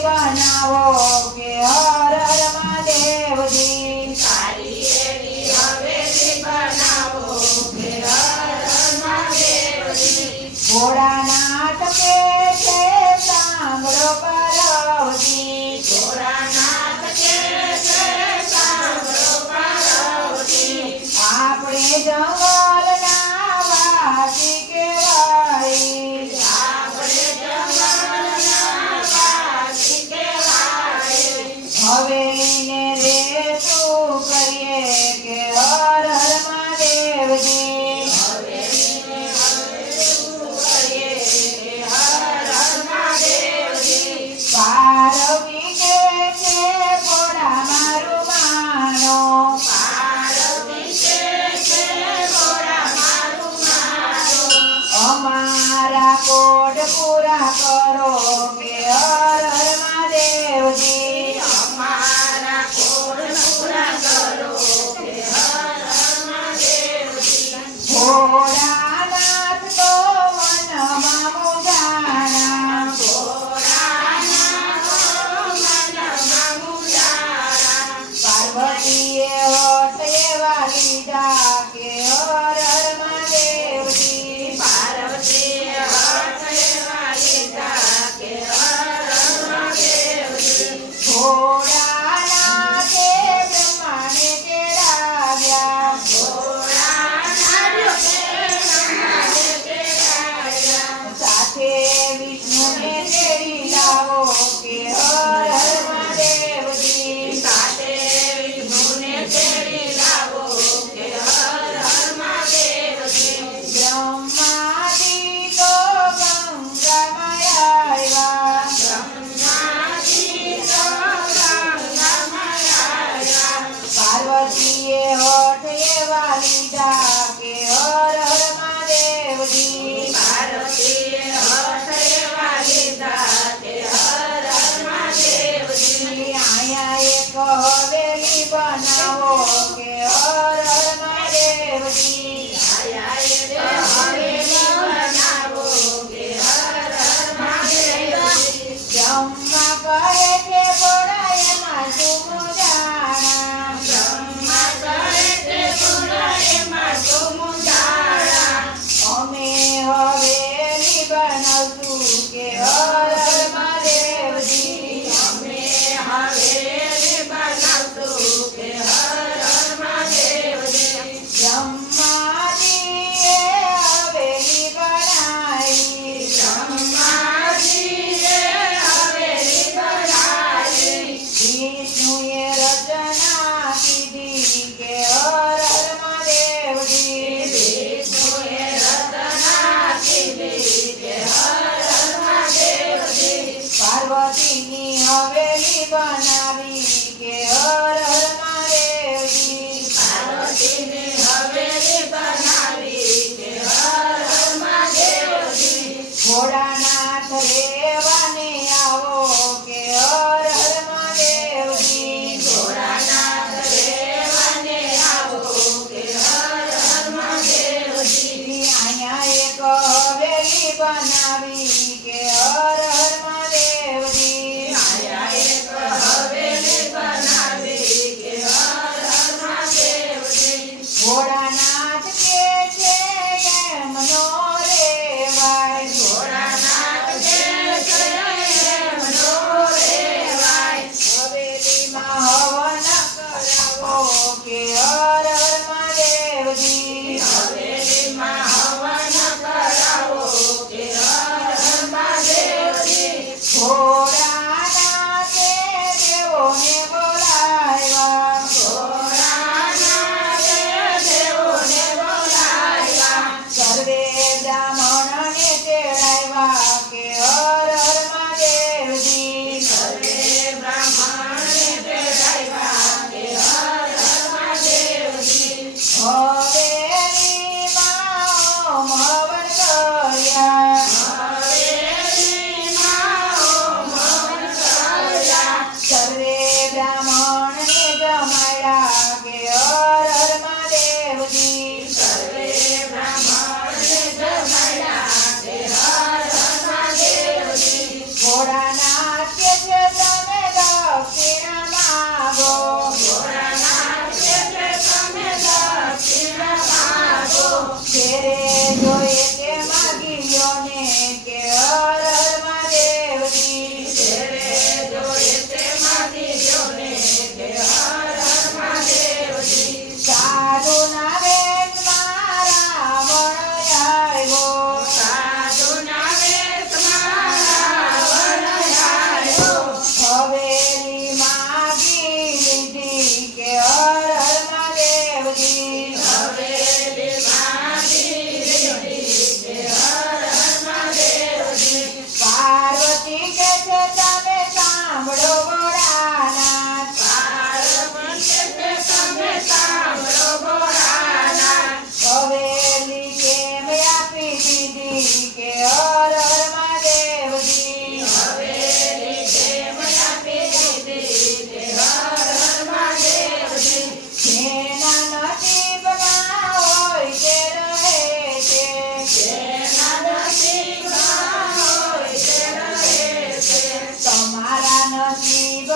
બનાવો કે હર હર મહાદેવજી સારી એવી હવેલી બનાવો કે હર હર મહાદેવજી ભોળાનાથ કે છે સાંભળો પાર્વતી ભોળાનાથ કે છે સાંભળો પાર્વતી આપણે જંગલના વાસી કહેવાય આપણે જંગલના વાસી કહેવાય હવેલીને રે શું કરીએ કે હર હર મહાદેવજી હવેલીને હવે શું કરીએ કે હર હર મહાદેવજી પાર્વતી કે છે ભોળા મારું માનો પાર્વતી કે છે ભોળા મારું માનો અમારા કોડ પૂરા કરો કે હર હર મહાદેવજી અમારા કોડ પૂરા કરો કે હર હર મહાદેવજી ભોળાનાથ તો મનમાં મુજાણા ભોળાનાથ મનમાં મુજાણા પાર્વતીએ હોઠ એવા લીધા કે હર હર મહાદેવજી પાર્વતીએ હાથ એવા લીધા કે હર હર મહાદેવજી ભોળાનાથે બ્રહ્માને તેડાવ્યા ભોળાનાથ કે બ્રહ્માને તેડાવ્યા સાથે વિષ્ણુને તેડી લાવો કે હર હર મહાદેવજી સાથે વિષ્ણુને તેડી લાવો કે હર હર મહાદેવજી બ્રહ્માજી તો ગંગામાં આવ્યા બ્રહ્માજી તો ગંગામાં આવ્યા પાર્વતીએ હોઠ એવા લીધા કે હર હર મહાદેવજી પાર્વતીએ હાથ એવા લીધા કે હર હર મહાદેવજી આયા એક હવેલી બનાવો કે હર હર મહાદેવજી આયા એક હવેલી બનાવો કે હર હર મહાદેવજી બ્રહ્મા કહે કે ભોળા એમાં તું જાણા બ્રહ્મા કહે તે ભોળા એમાં તું મુંજાણા અમે હવેલી બનાવશું કે હર હર મહાદેવજી અમે હવેલી બનાવશું કે હર હર મહાદેવજી બ્રહ્માજીએ હવેલી બનાવી બ્રહ્માજીએ હવેલી બનાવી વિષ્ણુએ રચના કીધી કે હર હર મહાદેવજી વિષ્ણુએ રચના કીધી કે હર હર મહાદેવજી પાર્વતીની હવેલી બનાવી કે હર હર મહાદેવજી પાર્વતીની હવેલી બનાવી કે હર હર મહાદેવજી ભોળાનાથ રેવાને આવો કે હર હર મહાદેવજી ભોળાનાથ રેવાને આવો કે હર હર મહાદેવજી અહીંયા એક હવેલી બનાવી કે હર હર મહાદેવજી આયા એક હવેલી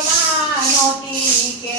માં નહોતી કે